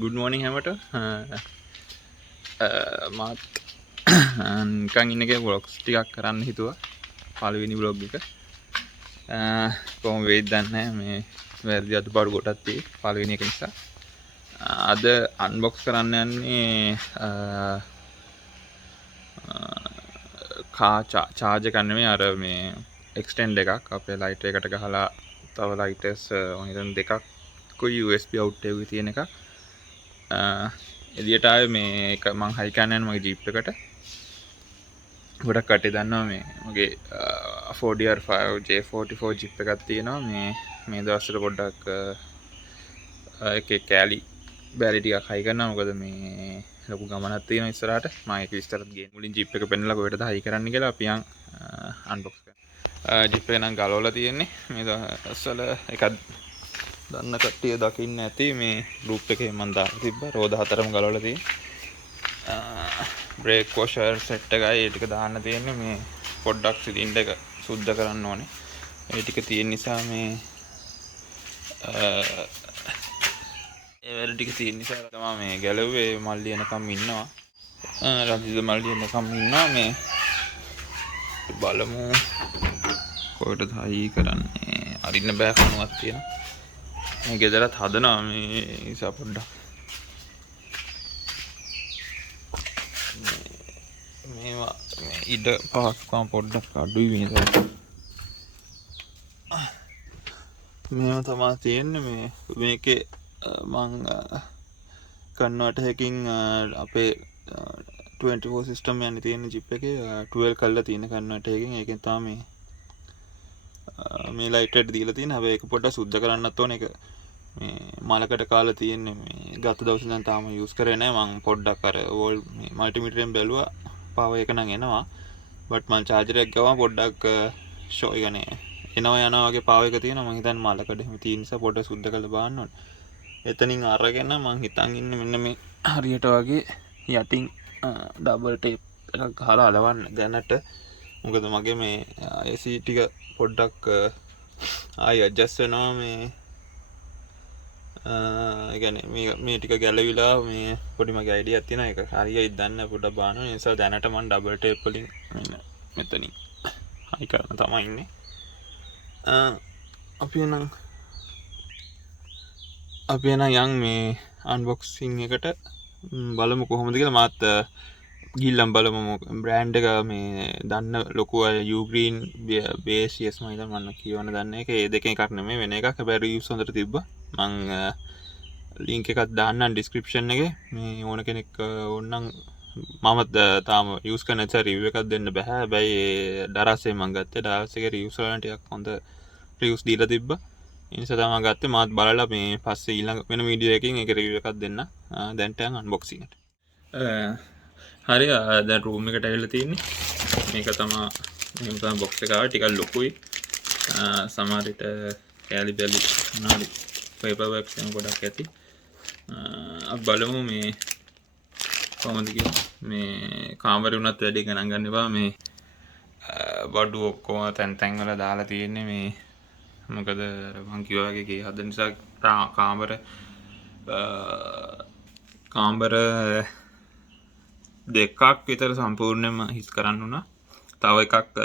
good morning හැමට මාත් නිකන් ඉන්න එකේ vlogs ටිකක් කරන්න හිතුවා පළවෙනි vlog එක කොහොම වෙයිද දන්නේ නැහැ මේ වැරදි අඩුපාඩු කොටක් තියෙයි පළවෙනි එක නිසා අද unbox කරන්න යන්නේ charge එක නෙමෙයි අර මේ extend එකක් අපේ lighter එකට ගහලා තව lighters මම හිතන්නේ දෙකක් කොයි USB out එකේ තියෙන එකක් එළියට ආවේ මේ එක මං හයි කරන්න යන මගේ ජීප් එකට ගොඩක් කටේ දන්නවා මේ මගේ 4DR5 J44 ජීප් එකක් තියෙනවා මේ දවස්වල පොඩ්ඩක් එකේ කෑලි බැරි ටිකක් හයි කරනවා මොකද මේ ලොකු ගමනක් තියෙනවා ඉස්සරහට මම ඒක විස්තරත් ගේන්න මුලින් ජීප් එක පෙන්නලා කොහෙටද හයි කරන්න කියලා අපි යන් අන්බොක්ස් කරනවා ජීප් එක නම් ගලවලා තියෙන්නේ මේ දවස්වල එකක් දන්න කට්ටිය දකින්න ඇති මේ ගෲප් එකේ මම දාලා තිබ්බා රෝද හතරම ගලවලා තියෙන්නේ බ්‍රේක් වොෂර් සෙට් එකයි ඒ ටික දාන්න තියෙන්නේ මේ පොඩ්ඩක් සිලින්ඩර් එක සුද්ධ කරන්න ඕනේ ඒ ටික තියෙන නිසා මේ ඒ වැඩ ටික තියෙන නිසා තමයි මේ ගැලුවේ මල්ලි එනකම් ඉන්නවා රජිද මල්ලි එනකම් ඉන්නවා මේ බලමු කොහෙටද හයි කරන්නේ අරින්න බෑ කනුවක් තියෙනවා මේ ගෙදරත් හදනවා මේ නිසා පොඩ්ඩක් මේවා මේ ඉඩ පහසුකම් පොඩ්ඩක් අඩුයි මේවා තමයි තියෙන්නේ මේකේ මං කන්වර්ට් එකකින් අපේ 24 සිස්ටම් යන්නේ තියෙන ජිප් එකේ 12 කරලා තියෙන කන්වර්ට් එකකින් ඒකෙන් තමයි මේ ලයිට් එක දීලා තියෙන හැබැයි ඒක පොඩ්ඩක් සුද්ධ කරන්නත් ඕනේ ඒක මේ මලකට කාලා තියෙන්නේ මේ ගත දවස් ඉඳන් තාම යූස් කරේ නැහැ මම පොඩ්ඩක් අර වෝල් මේ මල්ටිමීටරෙන් බැලුවා පවර් එක නම් එනවා බට් මම charger එක ගාවා පොඩ්ඩක් ෂෝ එක නේ එනවා යනවා වගේ පවර් එක තියෙනවා මම හිතන්නේ මලකට එහෙම තියෙන නිසා පොඩ්ඩක් සුද්ධ කරලා බලන්න ඕනේ එතනින් අරගෙන මම හිතන් ඉන්නේ මෙන්න මේ හරියට වගේ යටින් ඩබල් ටේප් එකක් ගහලා අලවන්න දැනට මොකද මගේ මේ AC ටික පොඩ්ඩක් ආයි ඇඩ්ජස්ට් වෙනවා මේ ඒ කියන්නේ මේ ටික ගැලවිලා මේ පොඩි මගේ අයිඩියා එකක් තියෙනවා ඒක හරියයි දන්නේ පොඩ්ඩක් බලන්න ඒ නිසා දැනට මම ඩබල් ටේප් වලින් මෙතනින් හයි කරන තමයි ඉන්නේ අපි එන යන් මේ අන්බොක්සිං එකට බලමු කොහොමද කියලා මාත් ගිල්ලම් බලමු බ්‍රෑන්ඩ් එක මේ දන්න ලොකු අය U green base මම හිතන්නේ මම කියවන දන්නේ ඒක ඒ දෙකෙන් එකක් නෙමෙයි වෙන එකක් හැබැයි රිවිව්ස් හොඳට තිබ්බා මං ලින්ක් එකක් දාන්නම් ඩිස්ක්‍රිප්ෂන් එකේ මේ ඕන කෙනෙක් ඕනනම් මම තාම යූස් කරන නිසා රිවිව් එකක් දෙන්න බෑ හැබැයි ඩරාස්සේ මං ගත්තේ ඩරාස්සේ රිවිව්ස් වල ටිකක් හොඳ රිවිව්ස් දීලා තිබ්බා ඒ නිසා තමයි මම ගත්තේ මාත් බලලා මේ පස්සේ ඊළඟ වෙන වීඩියෝ එකකින් ඒක රිවිව් එකක් දෙන්න දැන්ට යන් අන්බොක්සිං එකට හරි දැන් රූම් එකට ඇවිල්ලා තියෙන්නේ මේක තමයි මෙහෙම තමයි බොක්ස් එක ආවා ටිකක් ලොකුයි සමහර විට කැලි බැලි මොනවාරි පේපර් වර්ක්ස් එක ගොඩක් ඇති අපි බලමු මේ කොහොමද කියලා මේ කාමරේ උනත් වැඩි ගණන් ගන්න එපා මේ බඩු ඔක්කොම තැන් තැන් වල දාලා තියෙන්නේ මේ මොකද මං කිව්වා වගේ ගේ හදන නිසා කාමර දෙකක් විතර සම්පූර්ණයෙන්ම හිස් කරන්න උනා. තව එකක්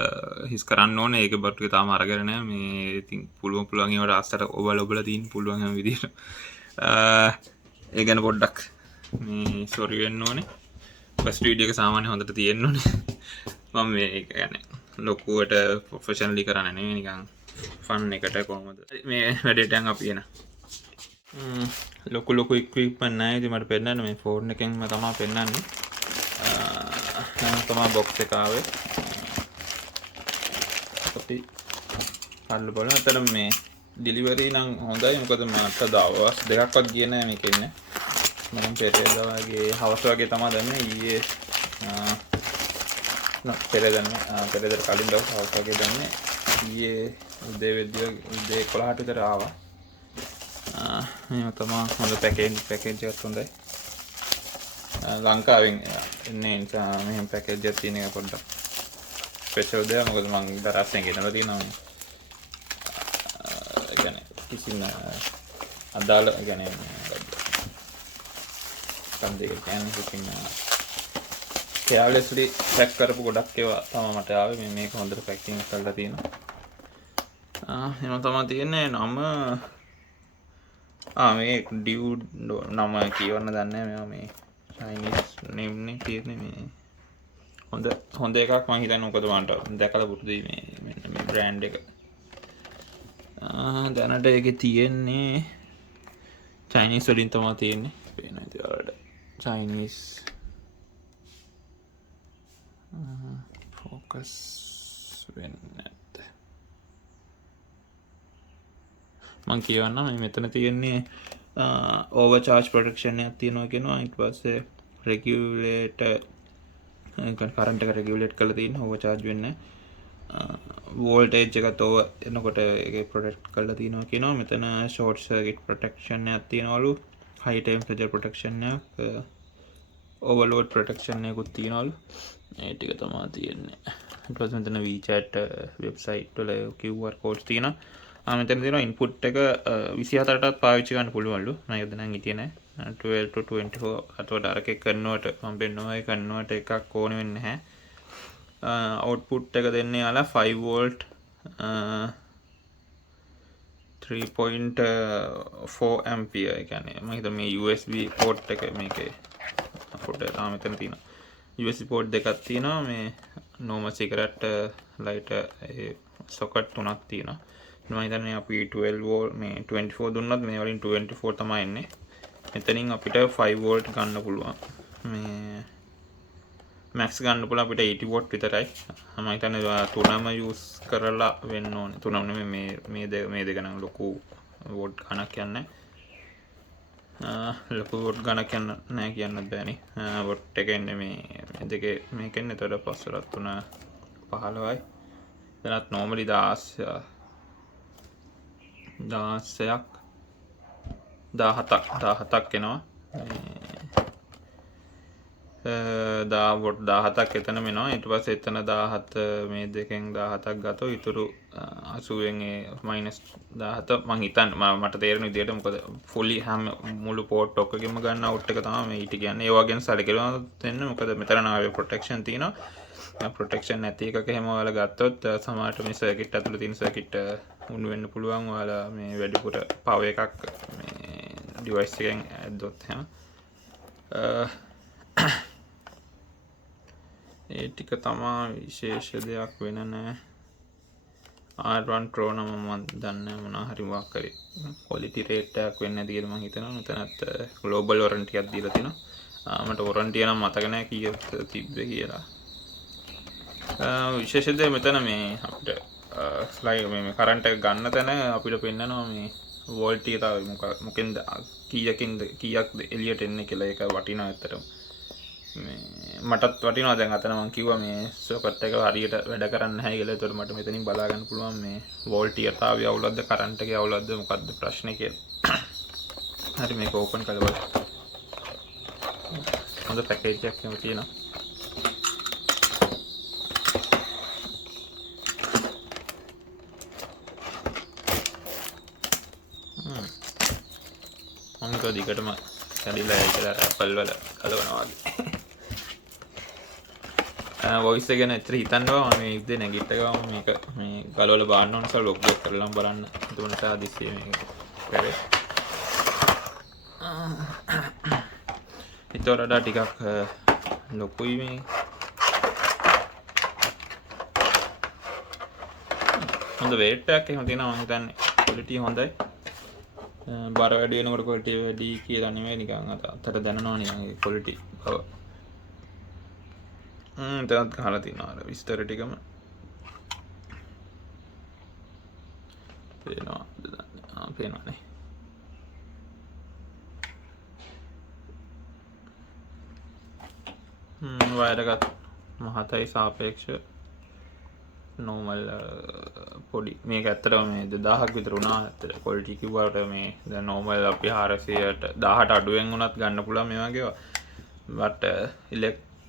හිස් කරන්න ඕනේ. ඒක බට් එක තාම අරගෙන නැහැ. මේ ඉතින් පුළුවන් ඒවට ආස්තර ඔබලා තියෙන පුළුවන් හැම විදිහට. ඒ ගැන පොඩ්ඩක් මේ සෝරි වෙන්න ඕනේ. ෆස්ට් වීඩියෝ එක සාමාන්‍ය හොඳට තියෙන්න ඕනේ. මම මේ කියන්නේ ලොකුවට ප්‍රොෆෙෂනලි කරන්නේ නෙවෙයි නිකන් ෆන් එකට කොහොමද මේ වැඩේට යන් අපි එන ලොකු ඉක්විප්මන්ට් නැහැ ඉතින් මට පෙන්නන්න මේ ෆෝන් එකෙන්ම තමයි පෙන්නන්නේ තමයි බොක්ස් එක ආවේ අපි හල්ල බලන්න අතන මේ ඩෙලිවරි නම් හොඳයි මොකද මට දවස් දෙකක්වත් ගියේ නැහැ මේක ඉන්නේ මම පෙරේදා වගේ හවස වගේ තමයි දැම්මේ ඊයේ පෙරේදා කලින් දවස් හවස වගේ දැම්මේ ඊයේ උදේ 11ට විතර ආවා මේක තමයි හොඳ පැකේජ් එකක් හොඳයි ලංකාවෙන් එන්නේ නිසා මෙහෙම පැකේජ් එකක් තියෙන එක පොඩ්ඩක් ස්පෙෂල් දෙයක් මොකද මම දරස්සෙන් ගෙනලා තියෙනවා ඒ කියන්නේ කිසිම අදාළ يعني මොකක්ද ඒක කියන්නේ ඉතින් carelessly පැක් කරපු ගොඩක් ඒවා තමයි මට ආවේ මේ මේක හොඳට පැකින් කරලා තියෙනවා එහෙම තමයි තියෙන්නේ නම මේ DUDAO නම කියවන්න දන්නේ නැහැ මේවා මේ Chinese name නේ තියෙන්නේ මේ හොඳ එකක් මම හිතන්නේ මොකද මන්ට දැකලා පුරුදුයි මේ බ්‍රෑන්ඩ් එක දැනට ඒකේ තියෙන්නේ Chinese වලින් තමයි තියෙන්නේ පේනවා ඉතින් ඔයාලට Chinese focus වෙන්නේ මම කියවන්නම් මේ මෙතන තියෙන්නේ overcharge protection එකක් තියෙනවා කියනවා ඊට පස්සේ regulator කරන්ට් එක රෙගියුලේට් කරලා තියෙනවා overcharge වෙන්නේ voltage එකත් over එනකොට ඒකේ protect කරලා තියෙනවා කියනවා මෙතන short circuit protection එකක් තියෙනවලු high temperature protection එකක් overload protection එකකුත් තියෙනවලු ඒ ටික තමයි තියෙන්නේ ඊට පස්සේ මෙතන WeChat website වල QR codes තියෙනවා මෙතන තියෙනවා input එක 24ටත් පාවිච්චි කරන්න පුළුවන්ලු මම යොදනන් හිටියේ නෑ 12 to 24 අතවට අරකේ කන්වර්ට් හම්බෙන්නවා ඒ කන්වර්ට් එකක් ඕන වෙන්නේ නැහැ output එක දෙන්නේ යාලා 5 volt 3.4 ampere ඒ කියන්නේ මම හිතුවා මේ USB port එක මේකේ port එක තාම මෙතන තියෙනවා USB port දෙකක් තියෙනවා මේ normal cigarette lighter ඒ socket තුනක් තියෙනවා මම හිතන්නේ අපි 12 volt මේ 24 දුන්නත් මේ වලින් 24 තමයි එන්නේ මෙතනින් අපිට 5 volt ගන්න පුළුවන් මේ max ගන්න පුළුවන් අපිට 80 watt විතරයි මම හිතන්නේ තුනම use කරලා වෙන්න ඕනේ තුනම නෙමෙයි මේ දෙක නම් ලොකු watt ගණක් යන්නේ ලොකු watt ගණක් යන්න නැහැ කියන්නත් බෑනේ watt එක එන්නේ මේ දෙකේ මේකෙන් එතකොට පස්සට 3 15යි දැනත් normally 17ක් එනවා 17ක් එතන මෙනවා ඊට පස්සේ එතන 17 මේ දෙකෙන් 17ක් ගත්තොත් ඉතුරු 80න් ඒ -17 මං හිතන්නේ මට තේරෙන විදිහට මොකද fully හැම මුළු පෝට් ඔක්කොගෙම ගන්න අවුට් එක තමයි මේ ඊට කියන්නේ ඒ වගේම සැලකලා දෙන්න මොකද මෙතන ආවේ ප්‍රොටෙක්ෂන් තියෙනවා ප්‍රොටෙක්ෂන් නැති එකක එහෙම ඔයාලා ගත්තොත් සමහරට මේ සර්කිට් ඇතුළේ තියෙන සර්කිට් උණු වෙන්න පුළුවන් ඔයාලා මේ වැඩිපුර පවර් එකක් මේ ඩිවයිස් එකෙන් ඇද්දොත් එහෙම ඒ ටික තමයි විශේෂ දෙයක් වෙන නෑ R1 Pro නම් මම දන්නේ මොනවා හරි මොකක් හරි quality rate එකක් වෙන්නේ නැති කියලා මම හිතනවා මෙතනත් global warranty එකක් දීලා තිනවා මට warranty නම් මතක නෑ කීයක් තිබ්බේ කියලා විශේෂ දේ මෙතන මේ අපිට ස්ලයිඩ් මේ කරන්ට් එක ගන්න තැන අපිට පෙන්නනවා මේ වෝල්ට් එක තව මොකෙන්ද කීයක් එළියට එන්නේ කියලා ඒක වටිනවා ඇත්තටම මේ මටත් වටිනවා දැන් අතන මම කිව්වා මේ සොකට් එක හරියට වැඩ කරන්නේ නැහැ කියලා. ඒතකොට මට මෙතනින් බලා ගන්න පුළුවන් මේ වෝල්ටියතාවය අවුලක්ද කරන්ට් එකේ අවුලක්ද මොකක්ද ප්‍රශ්නේ කියලා. හරි මේක ඕපන් කරලා බලන්න. හොඳ පැකේජ් එකක් තියෙනවා. මම දිගටම කැඩිලා ඒක ඇපල් වල කලවනවා වගේ වොයිස් එක ගැන ඇත්තට හිතන්නවා මම මේ ඉද්දේ නැගිට ගාම මේක මේ ගලවල බාන්න ඕන නිසා ලොක් කරලා බලන්න දුන්නට ආදිස්සේ මේක කරේ ඒතරට ටිකක් ලොකුයි මේ හොඳ වේට් එකක් එහෙම තියෙනවා මම හිතන්නේ ක්වොලිටි හොඳයි බර වැඩි වෙනකොට ක්වොලිටි වැඩි කියලා නෙමෙයි නිකන් අතට දැනනවා නිකන් ඒ ක්වොලිටි බව. තවත් ගහලා තියනවා අර විස්තර ටිකම. පේනවා පේනවානේ. වයර් එකත් මහතයි සාපේක්ෂව normal පොඩි මේක ඇත්තටම මේ 2000ක් විතර වුණා ඇත්තට quality කිව්වට මේ දැන් normal අපි 400ට 1000ට අඩුවෙන් වුණත් ගන්න පුළුවන් මේ වගේ but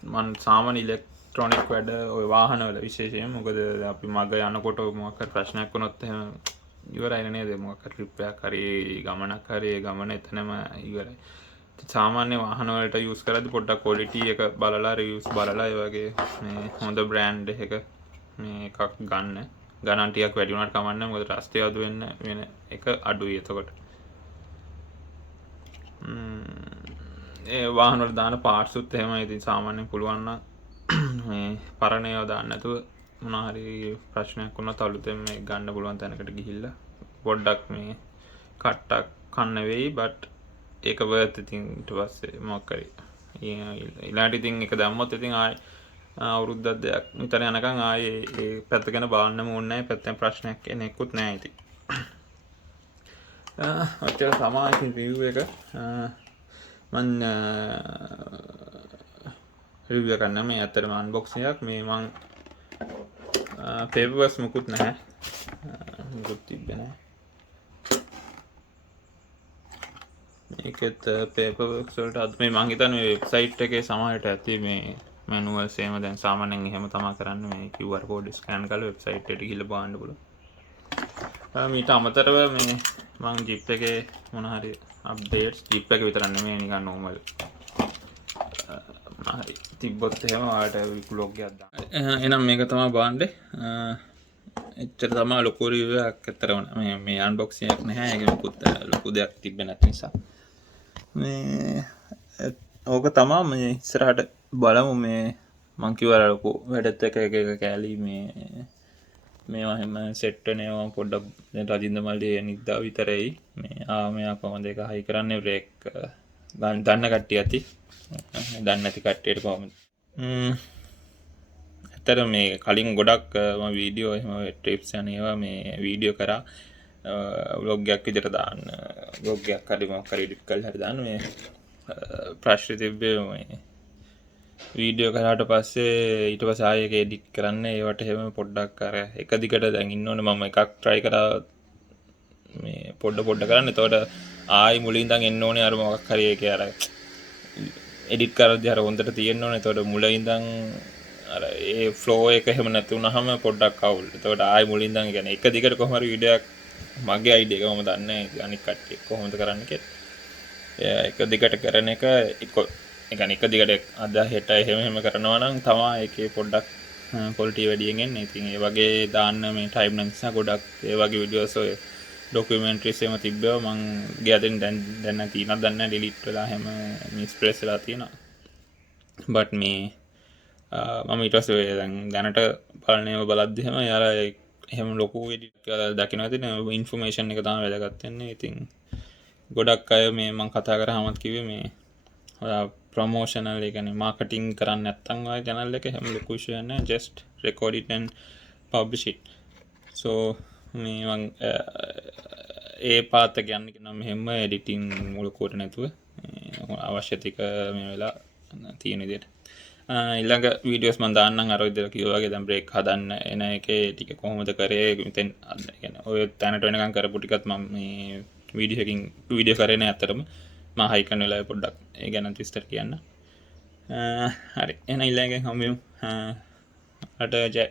මන් සාමාන්‍ය ඉලෙක්ට්‍රොනික වැඩ ඔය වාහන වල විශේෂයෙන් මොකද අපි මග යනකොට මොකක් හරි ප්‍රශ්නයක් වුණොත් එහෙම ඉවරයි නේද මොකක් හරි ට්‍රිප් එකක් හරි ගමනක් හරි ගමන එතනම ඉවරයි සාමාන්‍ය වාහන වලට යූස් කරද්දී පොඩ්ඩක් ක්වොලිටි එක බලලා රිවිව්ස් බලලා ඒ වගේ මේ හොඳ බ්‍රෑන්ඩ් එක මේ එකක් ගන්න. ගණන් ටිකක් වැඩි වුණාට කමක් නැහැ. මොකද රස්ටි අඩු වෙන එක අඩුයි එතකොට. ඒ වාහන වල දාන පාර්ට්ස් උත් එහෙමයි. ඉතින් සාමාන්‍යයෙන් පුළුවන් නම් මේ පරණ ඒවා දාන්න නැතුව මොනවා හරි ප්‍රශ්නයක් වුණොත් අලුතෙන් මේ ගන්න පුළුවන් තැනකට ගිහිල්ලා පොඩ්ඩක් මේ කට්ටක් කන්න වෙයි බට් ඒක වර්ත් ඉතින් ඊට පස්සේ මොකක් කරි ඊළාට ඉතින් එක දැම්මොත් ඉතින් ආයි අවුරුද්දක් දෙයක් විතර යනකම් ආයේ ඒ පැත්ත ගැන බලන්නම ඕනේ නැහැ පැත්තෙන් ප්‍රශ්නයක් එනෙකුත් නැහැ ඉතින් ඔච්චර තමයි ඉතින් රිවිව් එක මම රිවිව් එක කරන්න මේ ඇත්තටම අන්බොක්සින් එකක් මේ මං පේපර්ස් මුකුත් නැහැ මුකුත් තිබ්බේ නැහැ මේකෙත් පේපර්ස් වලට අද මේ මං හිතන්නේ මේ වෙබ්සයිට් එකේ සමහරට ඇති මේ මැනුවල්ස් එහෙම දැන් සාමාන්‍යයෙන් එහෙම තමයි කරන්නේ මේ QR code ස්කෑන් කරලා වෙබ්සයිට් එකට ගිහලා බලන්න පුළුවන් මීට අමතරව මේ මං ජිප් එකේ මොන හරි අප්ඩේට්ස් ජිප් එක විතර නෙමෙයි නිකන් නෝමල් හරි තිබ්බොත් එහෙම ඔයාලට බ්ලොග් එකක් දාන්න. එහෙනම් මේක තමයි බලන්නේ. එච්චර තමයි ලොකු රිවිව් එකක් අතරම මේ අන්බොක්සින් එකක් නැහැ. ඒක මොකුත් ලොකු දෙයක් තිබ්බේ නැති නිසා. මේ ඕක තමයි මේ ඉස්සරහට බලමු මේ මං කිව්වා ලොකු වැඩත් එක කෑලි මේවා හැම සෙට් වෙනවා පොඩ්ඩක් දැන් රජින්ද මල්ලි නිද්දා විතරයි මේ මෙයා කොහොමද ඒක හයි කරන්නේ බ්‍රේක් දන්න කට්ටිය ඇති දන්නේ නැති කට්ටියට කොහොමද ඇත්තට මේ කලින් ගොඩක් මම වීඩියෝ එහෙම ටිප්ස් යන ඒවා මේ වීඩියෝ කරා ව්ලොග් එකක් විදිහට දාන්න ව්ලොග් එකක් හරි මොකක් හරි එඩිට් කරලා හරි දාන්න මේ ප්‍රශ්න තිබ්බේ මේ වීඩියෝ කරාට පස්සේ ඊට පස්සේ ආයෙ ඒක එඩිට් කරන්න ඒවට එහෙම පොඩ්ඩක් අර එක දිගට දැන් ඉන්න ඕනේ මම එකක් try කරා මේ පොඩ කරන්න එතකොට ආයෙ මුලින් ඉඳන් එන්න ඕනේ අර මොකක් හරි ඒකේ අර එඩිට් කරද්දී අර හොඳට තියෙන්න ඕනේ එතකොට මුලින් ඉඳන් අර ඒ ෆ්ලෝ එක එහෙම නැති වුනහම පොඩ්ඩක් අවුල්. එතකොට ආයෙ මුලින් ඉඳන් කියන්නේ එක දිගට කොහොම හරි වීඩියෝ එකක් මගේ අයිඩියා එක මම දන්නේ අනික් කට්ටිය කොහොමද කරන්න කියලා. එක දිගට කරන එක එක දිගට අද හෙට එහෙම කරනවා නම් තමයි ඒකේ පොඩ්ඩක් ක්වොලිටි වැඩියෙන් එන්නේ. ඉතින් ඒ වගේ දාන්න මේ ටයිම් නිසා ගොඩක් ඒ වගේ වීඩියෝස් ඔය ඩොකියුමෙන්ටරිස් එහෙම තිබ්බව මං ගියදින් දැන් නැතිනක් දන්නේ ඩිලීට් වෙලා එහෙම මිස්ප්‍රෙස් වෙලා තියෙනවා. බට් මේ මම ඊට පස්සේ දැනට බලන ඒවා බලද්දි එහෙම යාලා එහෙම ලොකු එඩිට් කරලා දකින්න තියෙන ඉන්ෆර්මේෂන් එක තමයි වැදගත් වෙන්නේ. ඉතින් ගොඩක් අය මේ මම කතා කරාමත් කිව්වේ මේ ඔයා ප්‍රොමෝෂනල් ඒ කියන්නේ මාකටිං කරන්න නැත්නම් ඔය channel එක හැම ලොකු ඉෂුවක් නැහැ just record it and publish it. so මේ මං ඒ පාත් එක යන්න කියනවා මෙහෙම එඩිටින් මුලකොට නැතුව අවශ්‍ය ටික මේ වෙලා තියෙන විදිහට ඊළඟ වීඩියෝස් මම දාන්නම් අර විදිහට කිව්වා වගේ දැන් බ්‍රේක් හදන්න එන එකේ ටික කොහොමද කරේ මෙතෙන් කියන්නේ ඔය තැනට වෙනකන් කරපු ටිකත් මම මේ වීඩියෝ කරේ නෑ අතරම මම හයි කරන වෙලාවේ පොඩ්ඩක් ඒ ගැන විස්තර කියන්න හරි එහෙනම් ඊළඟෙන් හම්බෙමු අට ජය